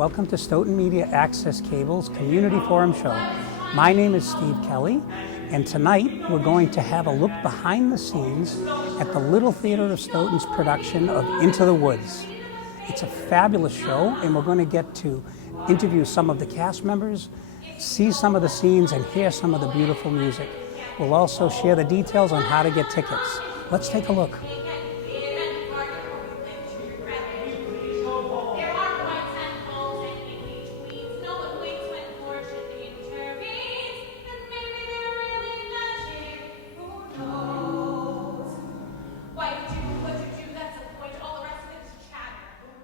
Welcome to Stoughton Media Access Cable's Community Forum Show. My name is Steve Kelly, and tonight we're going to have a look behind the scenes at the Little Theater of Stoughton's production of Into the Woods. It's a fabulous show, and we're going to get to interview some of the cast members, see some of the scenes, and hear some of the beautiful music. We'll also share the details on how to get tickets. Let's take a look.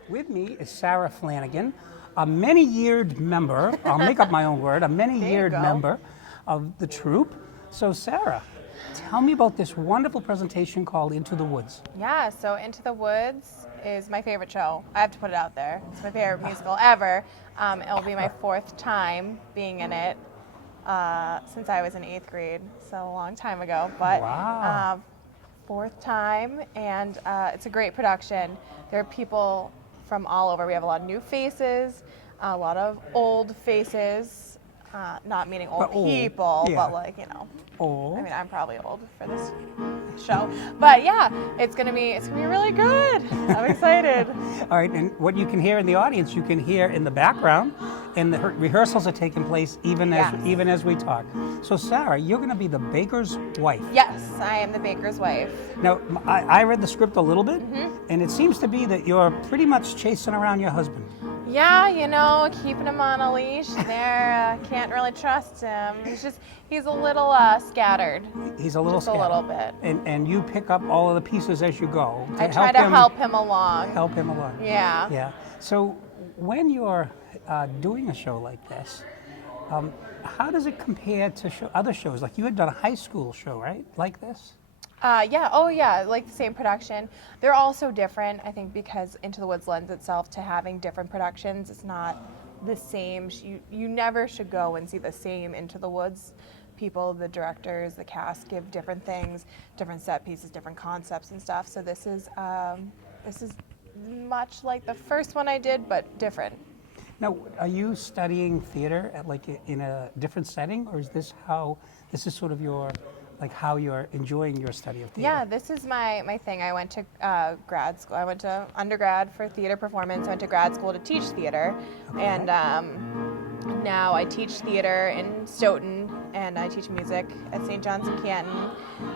With me is Sarah Flanigan, a many-yeared member, I'll make up my own word, a many-yeared member of the troupe. So Sarah, tell me about this wonderful presentation called Into the Woods. Yeah, so Into the Woods is my favorite show. I have to put it out there. It's my favorite musical ever. It'll be my fourth time being in it since I was in 8th grade, so a long time ago. But wow. Fourth time, and it's a great production. There are people from all over. We have a lot of new faces, a lot of old faces, not meaning old people, but like, you know. Old. I mean, I'm probably old for this show, but yeah, it's gonna be really good. I'm excited. All right, and what you can hear in the audience, you can hear in the background, and the rehearsals are taking place even as we talk. So Sarah, you're going to be the baker's wife. Yes, I am the baker's wife. Now, I read the script a little bit, and it seems to be that you're pretty much chasing around your husband. Yeah, you know, keeping him on a leash there. Can't really trust him. He's a little scattered. He's a little scattered. Just a little bit. And you pick up all of the pieces as you go. I try to help him along. Help him along. Yeah. Yeah. So when you're doing a show like this, how does it compare to other shows? Like you had done a high school show, right? Like this? Yeah, like the same production. They're all so different, I think, because Into the Woods lends itself to having different productions. It's not the same. You never should go and see the same Into the Woods. People, the directors, the cast give different things, different set pieces, different concepts and stuff. So this is much like the first one I did, but different. Now, are you studying theater at in a different setting, or is this sort of your, like how you're enjoying your study of theater? Yeah, this is my thing. I went to grad school. I went to undergrad for theater performance. I went to grad school to teach theater. Okay. And now I teach theater in Stoughton, and I teach music at St. John's in Canton.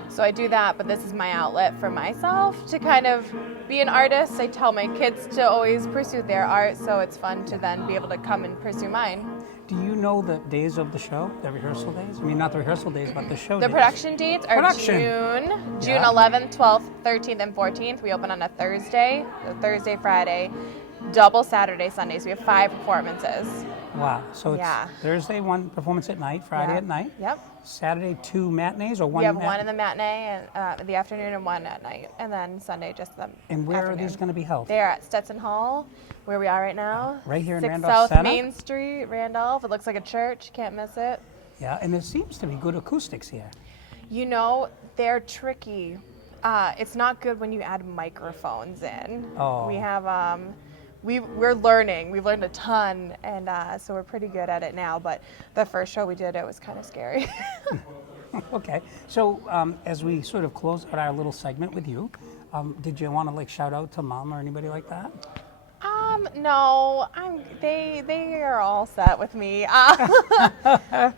So I do that, but this is my outlet for myself to kind of be an artist. I tell my kids to always pursue their art, so it's fun to then be able to come and pursue mine. Do you know the days of the show, the rehearsal days? I mean, not the rehearsal days, but the show days. The production dates are June 11th, 12th, 13th, and 14th. We open on a Thursday, Friday, double Saturday, Sunday. So we have 5 performances. Wow. So it's Thursday, 1 performance at night, Friday at night. Yep. Saturday, 2 matinees or 1? We have 1 in the matinee and the afternoon and 1 at night. And then Sunday, just the And where afternoon. are these going to be held? They're at Stoughton Hall, where we are right now. Right here in 6 Randolph South Center? Main Street, Randolph. It looks like a church. Can't miss it. Yeah, and there seems to be good acoustics here. You know, they're tricky. It's not good when you add microphones in. Oh. We have... We're learning. We've learned a ton, and so we're pretty good at it now. But the first show we did, it was kind of scary. Okay. So as we sort of close out our little segment with you, did you want to shout out to Mom or anybody like that? No. They are all set with me.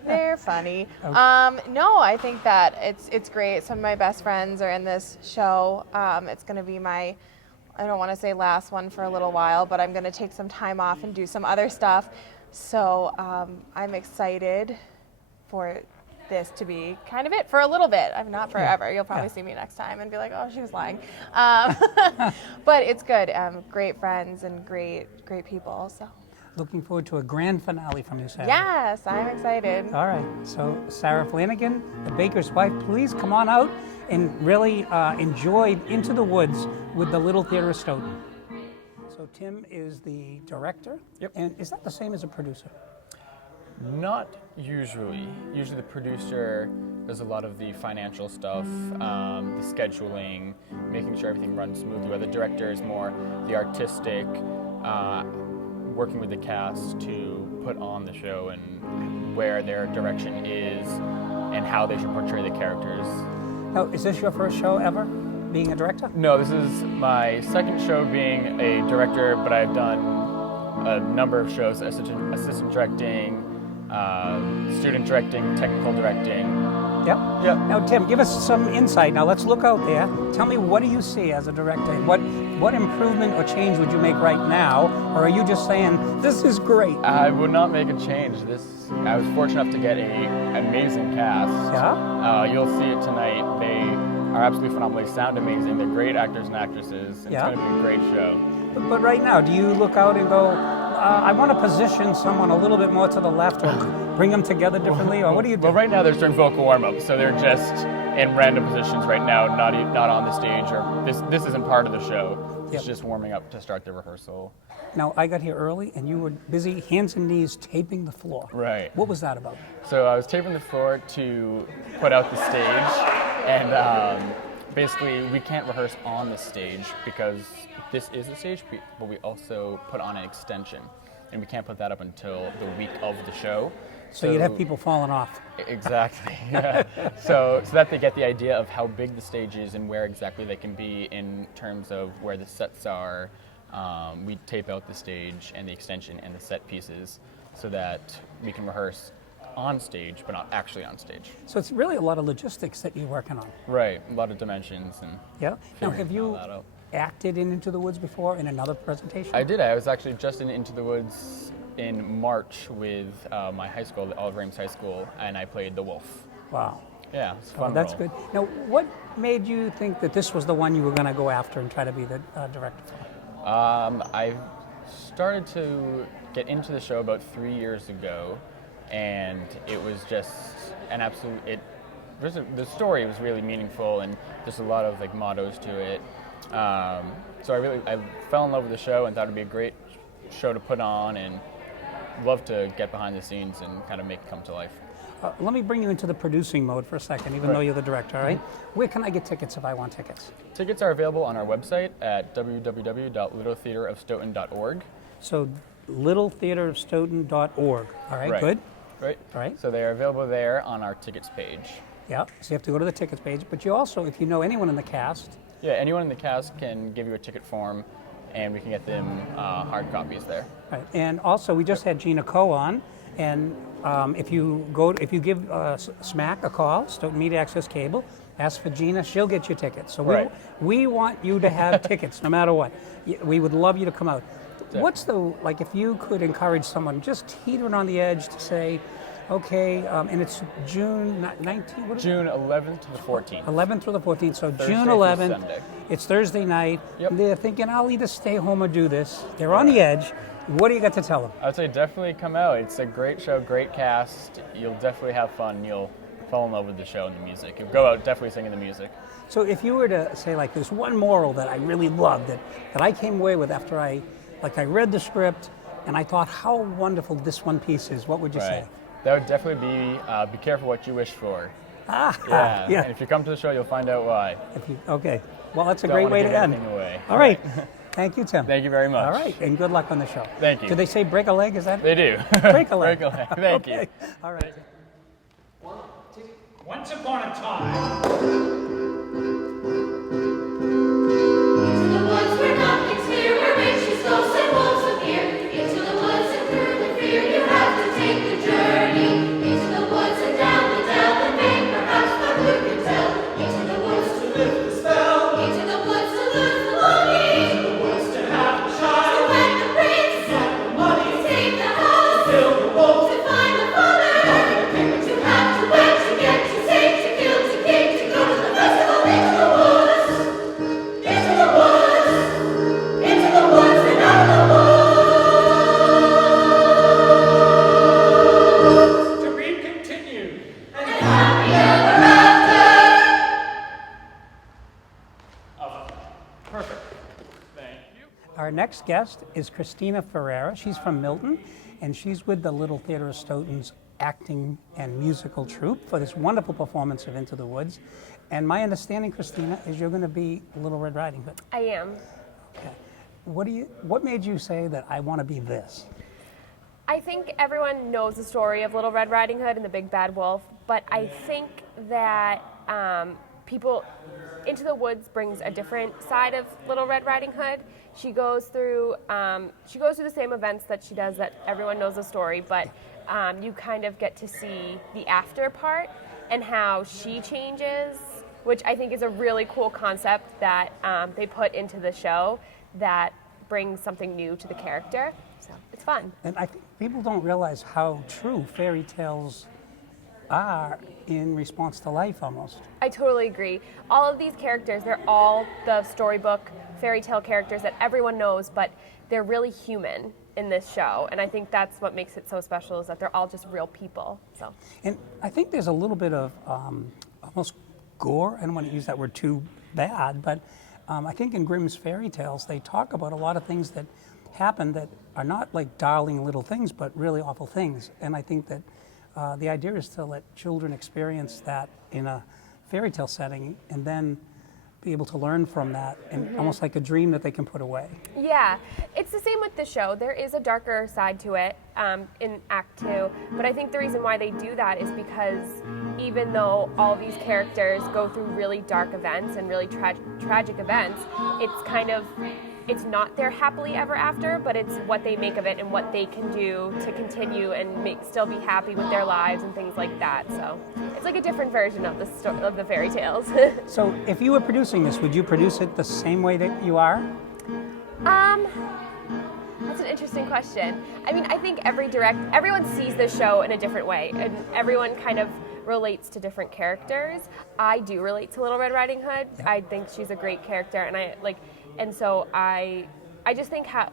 They're funny. Okay. No, I think that it's great. Some of my best friends are in this show. It's going to be I don't want to say last one for a little while, but I'm going to take some time off and do some other stuff. So I'm excited for this to be kind of it for a little bit. I'm not forever. You'll probably see me next time and be like, oh, she was lying. But it's good. Great friends and great people. So. Looking forward to a grand finale from you, Sarah. Yes, I'm excited. All right. So Sarah Flanigan, the baker's wife, please come on out and really enjoy Into the Woods with the Little Theater of Stoughton. So Tim is the director. Yep. And is that the same as a producer? Not usually. Usually the producer does a lot of the financial stuff, the scheduling, making sure everything runs smoothly, where the director is more the artistic, working with the cast to put on the show and where their direction is and how they should portray the characters. Now, is this your first show ever, being a director? No, this is my second show being a director, but I've done a number of shows, assistant directing, student directing, technical directing. Yep. Yep. Now, Tim, give us some insight. Now, let's look out there. Tell me, what do you see as a director? What improvement or change would you make right now? Or are you just saying, this is great? I would not make a change. I was fortunate enough to get an amazing cast. Yeah? You'll see it tonight. They are absolutely phenomenal. They sound amazing. They're great actors and actresses. Yeah. It's going to be a great show. But right now, do you look out and go, I want to position someone a little bit more to the left, or bring them together differently, or what do you do? Well, right now they're doing vocal warm-up, so they're just in random positions right now, not on the stage, or this isn't part of the show. It's just warming up to start the rehearsal. Now, I got here early, and you were busy, hands and knees, taping the floor. Right. What was that about? So I was taping the floor to put out the stage, and basically we can't rehearse on the stage because this is the stage, but we also put on an extension, and we can't put that up until the week of the show. So you'd have people falling off. Exactly. Yeah. So that they get the idea of how big the stage is and where exactly they can be in terms of where the sets are. We tape out the stage and the extension and the set pieces so that we can rehearse on stage, but not actually on stage. So it's really a lot of logistics that you're working on. Right. A lot of dimensions and. Yeah. Now, figuring have you all that out. acted in Into the Woods before in another presentation? I did. I was actually just in Into the Woods in March with my high school, the Oliver Ames High School, and I played the wolf. Wow. Yeah, it's a fun. That's role. good. Now, what made you think that this was the one you were going to go after and try to be the director for? I started to get into the show about 3 years ago, and it was just an absolute. The story was really meaningful, and there's a lot of like mottos to it. So I fell in love with the show and thought it'd be a great show to put on, and love to get behind the scenes and kind of make it come to life. Let me bring you into the producing mode for a second, even though you're the director, all right? Where can I get tickets if I want tickets? Tickets are available on our website at www.littletheaterofstoughton.org. So, littletheaterofstoughton.org, all right? Good? Right. All right. So they are available there on our tickets page. Yeah, so you have to go to the tickets page, but you also, if you know anyone in the cast. Yeah, anyone in the cast can give you a ticket form, and we can get them hard copies there. Right, and also we just had Gina Coe on, and if you give SMAC a call, Stoughton Media Access Cable, ask for Gina, she'll get you tickets. So we want you to have tickets no matter what. We would love you to come out. What's if you could encourage someone just teetering on the edge to say, okay, and it's June 19th? What is June 11th to the 14th. 11th through the 14th, so Thursday June through 11th. Sunday. It's Thursday night. Yep. They're thinking, I'll either stay home or do this. They're on the edge. What do you got to tell them? I would say definitely come out. It's a great show, great cast. You'll definitely have fun. You'll fall in love with the show and the music. You'll go out definitely singing the music. So if you were to say, like, there's one moral that I really loved that I came away with after I read the script and I thought how wonderful this one piece is, what would you say? That would definitely be careful what you wish for. Yeah. And if you come to the show, you'll find out why. Okay. Well, that's a Don't great wanna way give to end. anything away. All right. Thank you, Tim. Thank you very much. All right, and good luck on the show. Thank you. Do they say break a leg? Is that They do. Break a leg. Break a leg. Thank you. All right. Once upon a time. Into the woods where nothing's here, where witches, ghosts, and wolves appear. Into the woods and through the fear, you have to take the journey. Into the woods and down the dell, and maybe perhaps what who can tell. Into the woods to lift the spell. Into the woods to lose the longing. Into the woods to have a child. To wed the prince. Get the money. To save the house. Kill the wolf. To find the father. To have to wed, to get, to save, to kill, to king, to go to the festival. Into the woods. Into the woods. Into the woods and out the woods. To be continued. And happy ever after. Perfect. Thank you. Our next guest is Christina Ferrara. She's from Milton, and she's with the Little Theater of Stoughton's acting and musical troupe for this wonderful performance of Into the Woods. And my understanding, Christina, is you're going to be Little Red Riding Hood. I am. Okay. What made you say that I want to be this? I think everyone knows the story of Little Red Riding Hood and the Big Bad Wolf, but I think that people Into the Woods brings a different side of Little Red Riding Hood. She goes through the same events that she does, that everyone knows the story, but you kind of get to see the after part and how she changes, which I think is a really cool concept that they put into the show that brings something new to the character. So it's fun. And I think people don't realize how true fairy tales are in response to life almost. I totally agree. All of these characters, they're all the storybook fairy tale characters that everyone knows, but they're really human in this show. And I think that's what makes it so special, is that they're all just real people. So. And I think there's a little bit of almost gore. I don't want to use that word too bad, but I think in Grimm's fairy tales, they talk about a lot of things that happen that are not like darling little things, but really awful things. And I think that the idea is to let children experience that in a fairy tale setting and then be able to learn from that, and almost like a dream that they can put away. Yeah, it's the same with the show. There is a darker side to it in Act 2, but I think the reason why they do that is because even though all these characters go through really dark events and really tragic events, it's not their happily ever after, but it's what they make of it and what they can do to continue and still be happy with their lives and things like that. So it's like a different version of the fairy tales. So if you were producing this, would you produce it the same way that you are? That's an interesting question. I mean, I think everyone sees the show in a different way, and everyone kind of relates to different characters. I do relate to Little Red Riding Hood. Yeah. I think she's a great character, and so I just think how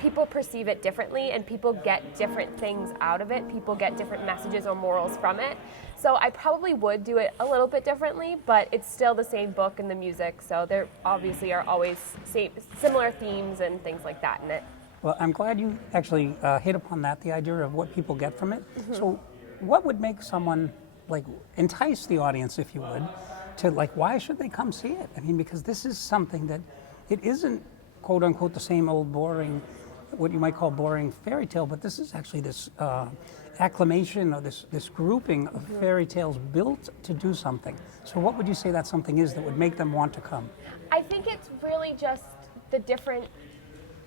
people perceive it differently, and people get different things out of it. People get different messages or morals from it. So I probably would do it a little bit differently, but it's still the same book and the music, so there obviously are always similar themes and things like that in it. Well, I'm glad you actually hit upon that, the idea of what people get from it. So what would make someone, entice the audience, if you would, to, why should they come see it? I mean, because this is something that, it isn't, quote unquote, the same old boring, what you might call boring fairy tale, but this is actually this acclamation or this grouping of fairy tales built to do something. So what would you say that something is that would make them want to come? I think it's really just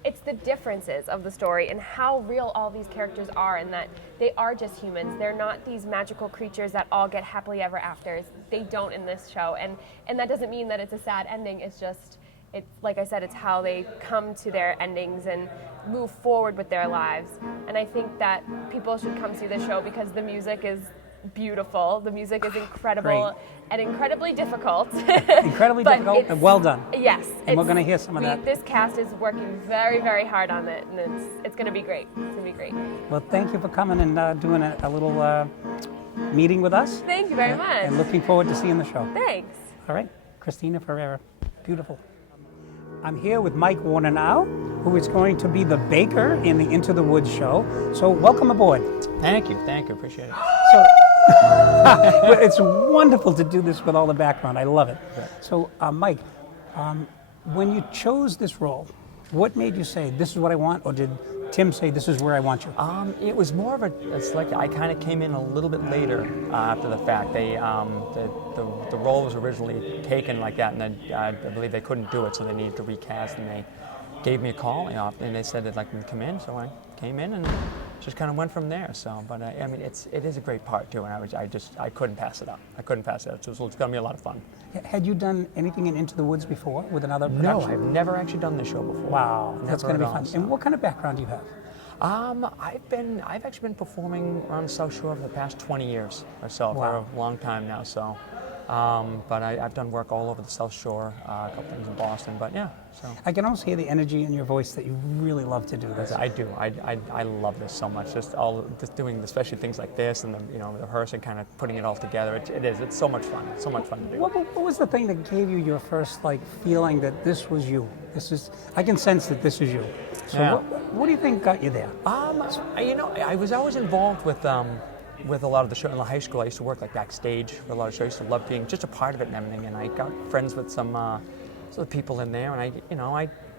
it's the differences of the story and how real all these characters are, and that they are just humans. They're not these magical creatures that all get happily ever afters. They don't in this show, and that doesn't mean that it's a sad ending. It's just, like I said, it's how they come to their endings and move forward with their lives. And I think that people should come see the show because the music is beautiful. The music is incredible. Great. And incredibly difficult. Incredibly But difficult and well done. Yes. And we're going to hear some of that. This cast is working very, very hard on it, and it's going to be great. It's going to be great. Well, thank you for coming and doing a little meeting with us. Thank you very much. And looking forward to seeing the show. Thanks. All right, Christina Ferrara, beautiful. I'm here with Mike Warner now, who is going to be the baker in the Into the Woods show. So welcome aboard. Thank you, appreciate it. So it's wonderful to do this with all the background. I love it. So Mike, when you chose this role, what made you say, this is what I want, or did Tim say, this is where I want you? It was more of it's like I kind of came in a little bit later after the fact. They, the role was originally taken like that, and then I believe they couldn't do it, so they needed to recast, and they gave me a call, and they said they'd like me to come in, so I came in and just kind of went from there. So, but I mean, it is a great part too, and I couldn't pass it up. So it's going to be a lot of fun. Had you done anything in Into the Woods before with another production? No, I've never actually done this show before. Wow, that's going to be fun. So. And what kind of background do you have? I've actually been performing around the South Shore for the past 20 years or so, for a long time now. So, but I've done work all over the South Shore, a couple things in Boston. But yeah, so I can almost hear the energy in your voice that you really love to do this. I do. I love this so much. Just doing, especially things like this, and the rehearsing, kind of putting it all together. It's so much fun. It's so much fun to do. What was the thing that gave you your first feeling that this was you? I can sense that this is you. So Yeah. what do you think got you there? I was always involved with a lot of the show in high school. I used to work backstage for a lot of shows. I used to love being just a part of it and everything. And I got friends with some of the people in there, and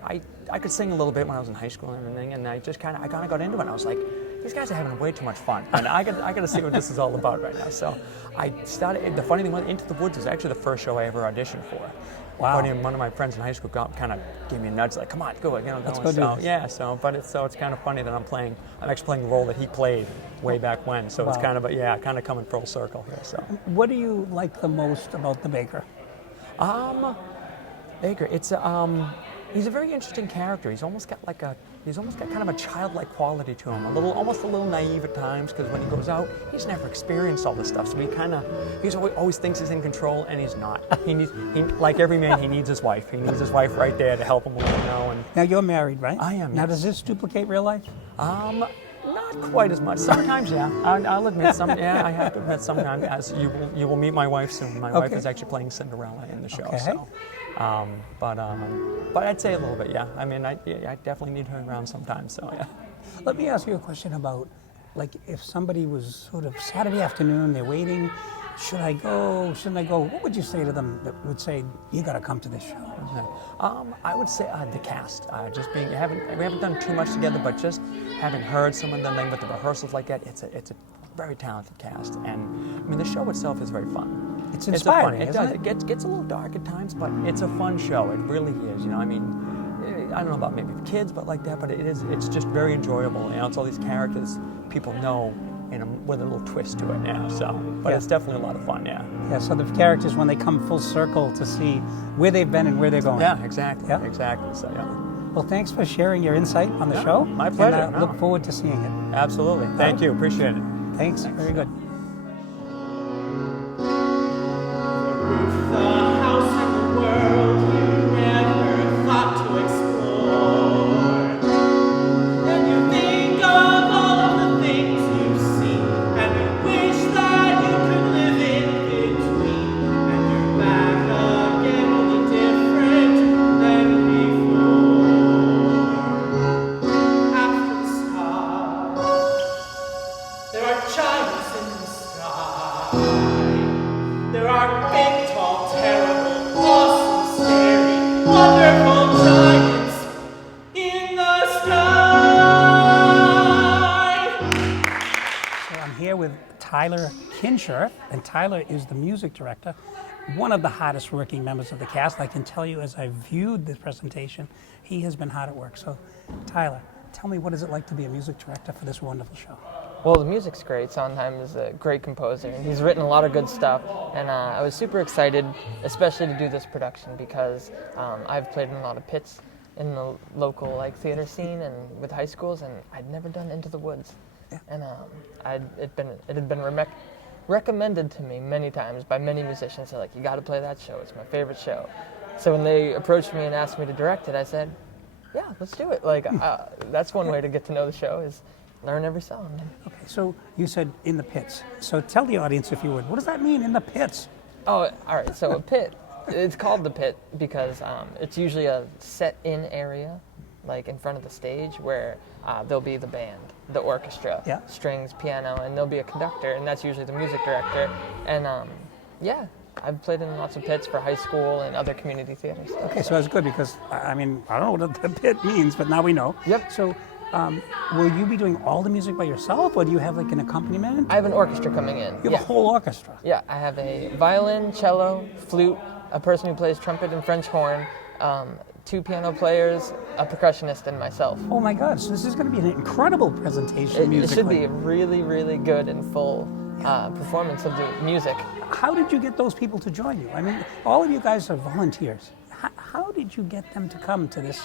I could sing a little bit when I was in high school and everything, and I kind of got into it. I was like, these guys are having way too much fun, and I got to see what this is all about right now. So I started. The funny thing was, Into the Woods was actually the first show I ever auditioned for. Wow. One of my friends in high school kind of gave me a nudge, like, "Come on, go, Let's go." go do So this. yeah, it's kind of funny that I'm actually playing the role that he played way back when. So it's Wow. kind of coming full circle here. So What do you like the most about the baker? Baker, he's a very interesting character. He's almost got kind of a childlike quality to him, almost a little naive at times, because when he goes out, he's never experienced all this stuff. So he always thinks he's in control, and he's not. Like every man, he needs his wife. He needs his wife right there to help him along. And Now you're married, right? I am, Now yes. does this duplicate real life? Not quite as much. Sometimes, yeah. I'll admit I have to admit sometimes. As you will meet my wife soon. My wife Okay. is actually playing Cinderella in the show. Okay. So, but I'd say a little bit, yeah. I mean, I definitely need her around sometimes. So yeah. Let me ask you a question about, like, if somebody was sort of Saturday afternoon, they're waiting, should I go, shouldn't I go? What would you say to them that would say, you got to come to this show? I would say the cast. We haven't done too much together, but just having heard some of them with the rehearsals like that, it's a very talented cast. And I mean, the show itself is very fun. It's inspiring, isn't it? It gets a little dark at times, but it's a fun show. It really is. I mean, I don't know about maybe the kids, but like that. But it's just very enjoyable. It's all these characters people know, with a little twist to it now. So, but Yeah. it's definitely a lot of fun. Yeah. Yeah, so the characters, when they come full circle to see where they've been and where they're going. Yeah. Exactly. Yeah. Exactly. So yeah. Well, thanks for sharing your insight on the Yeah, show. my pleasure. And, No. look forward to seeing it. Absolutely. Thank you. Appreciate it. Thanks. Very good. The house in the world you never thought to explore. And you think of all of the things you've seen, and you wish that you could live in between. And you're back again, only different than before. After the stars, there are giants in the sky. There are big, tall, terrible, awesome, scary, wonderful giants in the sky. So I'm here with Tyler Kincher, and Tyler is the music director, one of the hardest working members of the cast. I can tell you, as I viewed this presentation, he has been hard at work. So, Tyler, tell me, what is it like to be a music director for this wonderful show? Well, the music's great. Sondheim is a great composer, and he's written a lot of good stuff. And I was super excited, especially to do this production, because I've played in a lot of pits in the local theater scene and with high schools, and I'd never done Into the Woods. Yeah. And it had been recommended to me many times by many musicians. They're like, "You got to play that show. It's my favorite show." So when they approached me and asked me to direct it, I said, "Yeah, let's do it." That's one way to get to know the show, is learn every song. Okay, so you said in the pits. So tell the audience, if you would, what does that mean, in the pits? Oh, all right. So a pit, it's called the pit because it's usually a set-in area, like in front of the stage, where there'll be the band, the orchestra, Yeah. strings, piano, and there'll be a conductor, and that's usually the music director. And yeah, I've played in lots of pits for high school and other community theaters. Okay, so that's good, because, I mean, I don't know what the pit means, but now we know. Yep. So will you be doing all the music by yourself, or do you have like an accompaniment? I have an orchestra coming in. You have a whole orchestra. Yeah, I have a violin, cello, flute, a person who plays trumpet and French horn, 2 piano players, a percussionist, and myself. Oh my God, so this is going to be an incredible presentation It musically. should be a really, really good and full performance of the music. How did you get those people to join you? I mean, all of you guys are volunteers. How did you get them to come to this?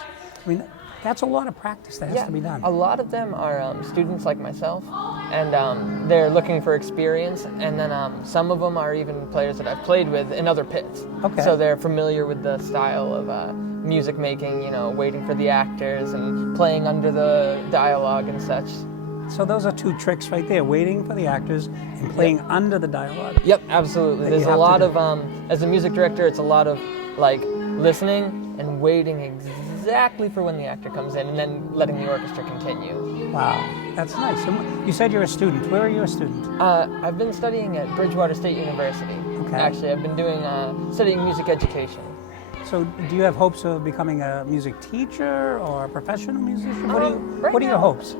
I mean, that's a lot of practice that has to be done. A lot of them are students like myself, and they're looking for experience, and then some of them are even players that I've played with in other pits. Okay. So they're familiar with the style of music making, waiting for the actors and playing under the dialogue and such. So those are 2 tricks right there, waiting for the actors and playing under the dialogue. Yep, absolutely. That There's you a have to lot do. of, as a music director, it's a lot of listening and waiting exactly for when the actor comes in, and then letting the orchestra continue. Wow, that's nice. And you said you're a student. Where are you a student? I've been studying at Bridgewater State University. Okay. Actually, I've been doing studying music education. So do you have hopes of becoming a music teacher or a professional musician? Right What are your now- hopes?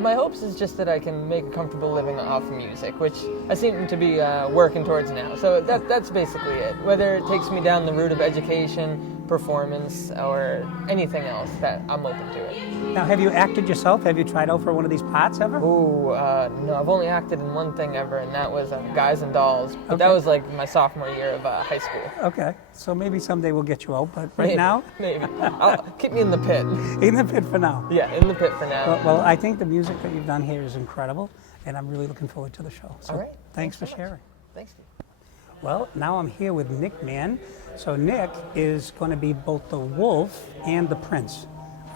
My hopes is just that I can make a comfortable living off music, which I seem to be working towards now. So that's basically it. Whether it takes me down the route of education, performance, or anything else, that I'm open to it. Now, have you acted yourself? Have you tried out for one of these parts ever? No, I've only acted in one thing ever, and that was Guys and Dolls. But that Okay. was like my sophomore year of high school. Okay, so maybe someday we'll get you out, but right now, Maybe. Keep me in the pit. in the pit for now. Yeah, in the pit for now. Well, I think the music that you've done here is incredible, and I'm really looking forward to the show. So All right. thanks for so much. sharing. Thanks, Steve. Well, now I'm here with Nick Mann. So Nick is going to be both the wolf and the prince.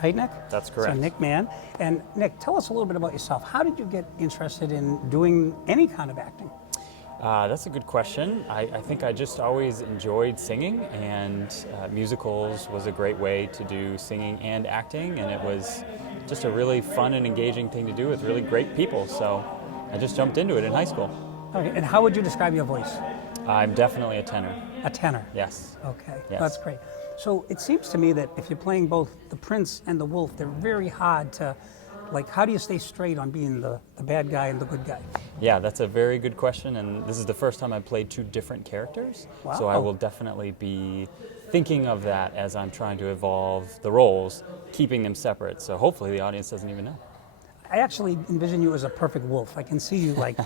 Right, Nick? That's correct. So Nick Mann. And Nick, tell us a little bit about yourself. How did you get interested in doing any kind of acting? That's a good question. I think I just always enjoyed singing, and musicals was a great way to do singing and acting, and it was just a really fun and engaging thing to do with really great people. So I just jumped into it in high school. Okay, and how would you describe your voice? I'm definitely a tenor. A tenor. Yes. Okay, Yes. that's great. So it seems to me that if you're playing both the prince and the wolf, they're very hard to, like, how do you stay straight on being the bad guy and the good guy? Yeah, that's a very good question, and this is the first time I've played two different characters. So I Wow. will definitely be thinking of that as I'm trying to evolve the roles, keeping them separate. So hopefully the audience doesn't even know. I actually envision you as a perfect wolf. I can see you like,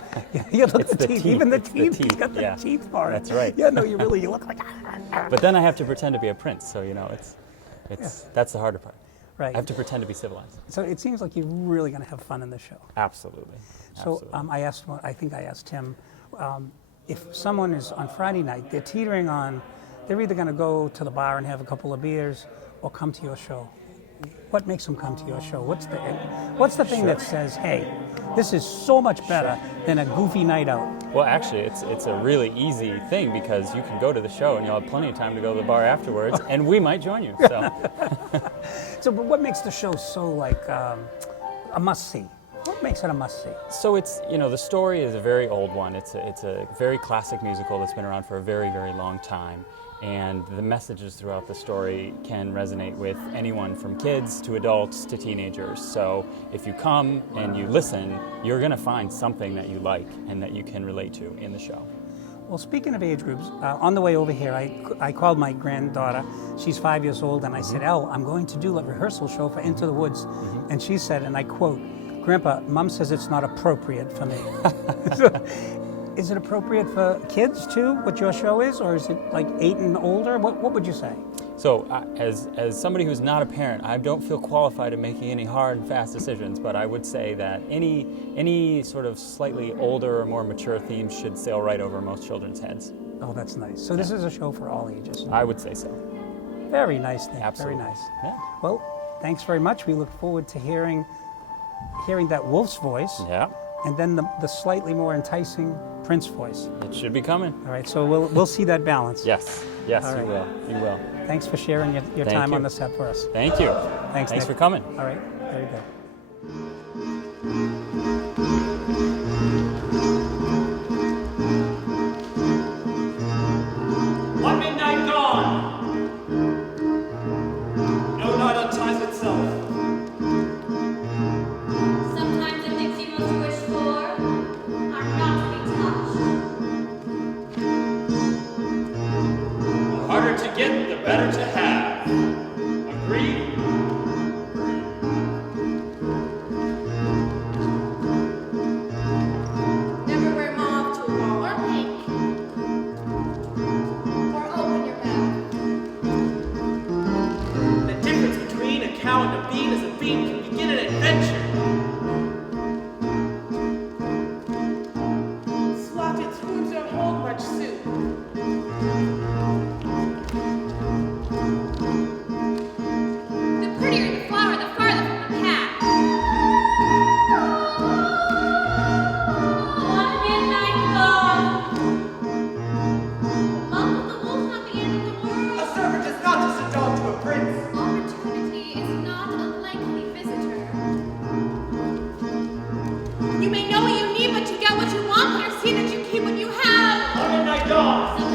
you look It's at the the teeth, teeth, even the it's the teeth, you teeth, got the yeah. teeth for it. That's right. Yeah, no, you look like, But then I have to pretend to be a prince, so that's the harder part. right. I have to pretend to be civilized. So it seems like you're really going to have fun in the show. Absolutely. So Absolutely. I think I asked him, if someone is on Friday night, they're teetering on, they're either going to go to the bar and have a couple of beers or come to your show. What makes them come to your show? What's the thing that says, hey, this is so much better than a goofy night out? Well, actually, it's a really easy thing because you can go to the show and you'll have plenty of time to go to the bar afterwards, and we might join you. So, So, but what makes the show so like a must-see? What makes it a must-see? so it's the story is a very old one. It's a very classic musical that's been around for a very, very long time. And the messages throughout the story can resonate with anyone from kids to adults to teenagers. So if you come and you listen, you're going to find something that you like and that you can relate to in the show. Well, speaking of age groups, on the way over here, I called my granddaughter. She's 5 years old, and I said, Elle, I'm going to do a rehearsal show for Into the Woods. And she said, and I quote, Grandpa, Mom says it's not appropriate for me. So, is it appropriate for kids too, what your show is, or is it like 8 and older? What would you say? So as somebody who's not a parent, I don't feel qualified in making any hard and fast decisions, but I would say that any sort of slightly older or more mature themes should sail right over most children's heads. Oh, that's nice. So this is a show for all ages. I would say so. Very nice, Nick. Absolutely. Very nice. Yeah. Well, thanks very much. We look forward to hearing that wolf's voice, Yeah. and then the slightly more enticing prince voice. It should be coming. All right, so we'll see that balance. Yes. Yes, All you right. will. You will. Thanks for sharing your Thank time you. on the set for us. Thank you. Thanks Nick. for coming. All right, very good. One midnight gone. No night unties itself. Sometimes the things you most wish for are not to be touched. The harder to get, the better to have. Agreed? Never wear mauve to a ball or pink. Or open your mouth. The difference between a cow and a bean is a bean can begin an adventure. Slotted spoons don't hold much soup. The prettier the flower, the farther from the path. One midnight gone. The month of the wolf not the end of the world. A servant is not just a dog to a prince. Opportunity is not a lengthy visitor. You may know what you need, but to get what you want, better see that you keep what you have. One midnight dawn. Sometimes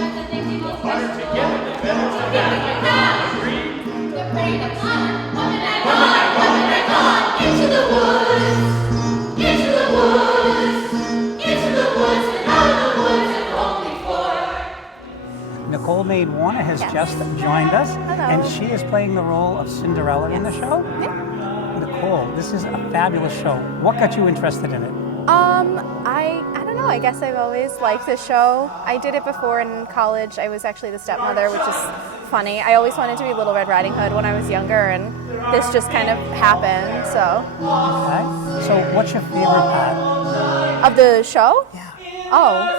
Nicole Maid Warner has Yes. just joined us, Hello. and she is playing the role of Cinderella in the show. Nicole, this is a fabulous show. What got you interested in it? I don't know. I guess I've always liked this show. I did it before in college. I was actually the stepmother, which is funny. I always wanted to be Little Red Riding Hood when I was younger, and this just kind of happened. So, Okay. So, what's your favorite part? of the show? Yeah. I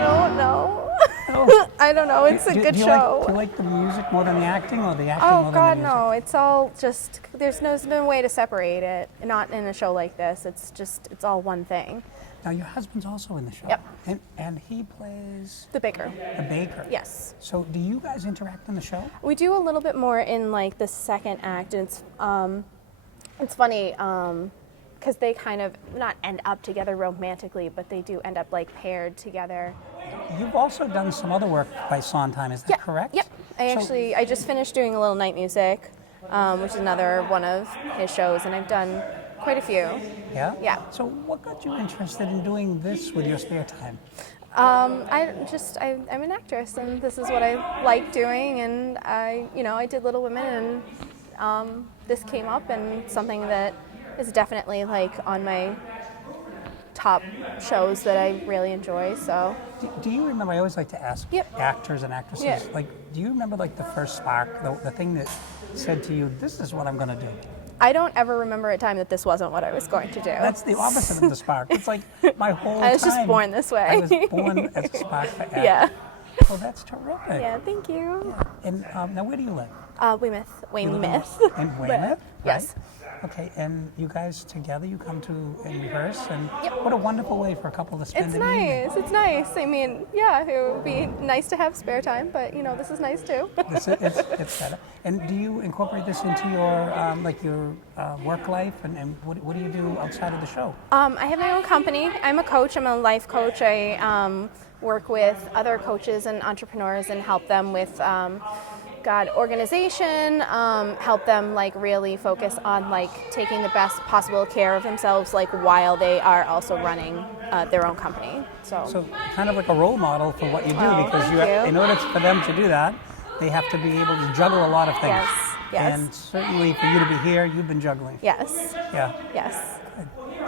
don't know. I don't know. It's a good do you show. do you like the music more than the acting, or the acting more Oh than God, the music? no! It's all just there's no way to separate it. Not in a show like this. It's all one thing. Now, your husband's also in the show. Yep. And he plays The baker. the baker. Yes. So, do you guys interact in the show? We do a little bit more in like the second act, and it's funny because they kind of not end up together romantically, but they do end up like paired together. You've also done some other work by Sondheim, is that correct? Yep. I just finished doing a little night music, which is another one of his shows, and I've done quite a few. Yeah? Yeah. So what got you interested in doing this with your spare time? I'm an actress, and this is what I like doing, and I did Little Women, and this came up, and something that is definitely like on my top shows that I really enjoy. So Do you remember, I always like to ask actors and actresses, Yeah. like, do you remember like the first spark, the thing that said to you, this is what I'm going to do? I don't ever remember a time that this wasn't what I was going to do. That's the opposite of the spark. It's like my whole I was just time, born this way. I was born as a spark for acting. Yeah. Well, that's terrific. Yeah, thank you. And now where do you live? Weymouth. Weymouth. In Weymouth? Yes. Right? Okay, and you guys together, you come to and rehearse, and what a wonderful way for a couple to spend It's an evening. nice. It's nice. I mean, yeah, it would be nice to have spare time, but this is nice too. It's better. And do you incorporate this into your work life, and what do you do outside of the show? I have my own company. I'm a coach. I'm a life coach. I work with other coaches and entrepreneurs and help them with organization, help them like really focus on like taking the best possible care of themselves, like while they are also running their own company. So kind of like a role model for what you do, Oh, because thank you. in order for them to do that, they have to be able to juggle a lot of things. Yes. And certainly for you to be here, you've been juggling. Yes. Yeah. Yes.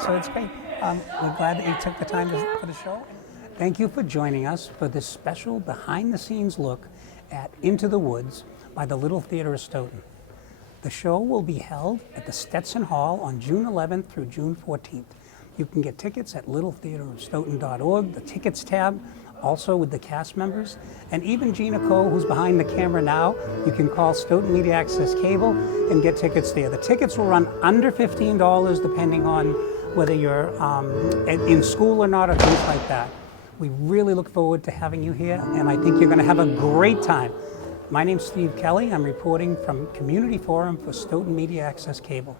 So it's great. We're glad that you took the time for the show. Thank you for joining us for this special behind-the-scenes look at Into the Woods by the Little Theater of Stoughton. The show will be held at the Stetson Hall on June 11th through June 14th. You can get tickets at littletheaterofstoughton.org, the tickets tab, also with the cast members. And even Gina Cole, who's behind the camera now, you can call Stoughton Media Access Cable and get tickets there. The tickets will run under $15 depending on whether you're in school or not, or things like that. We really look forward to having you here, and I think you're going to have a great time. My name's Steve Kelly. I'm reporting from Community Forum for Stoughton Media Access Cable.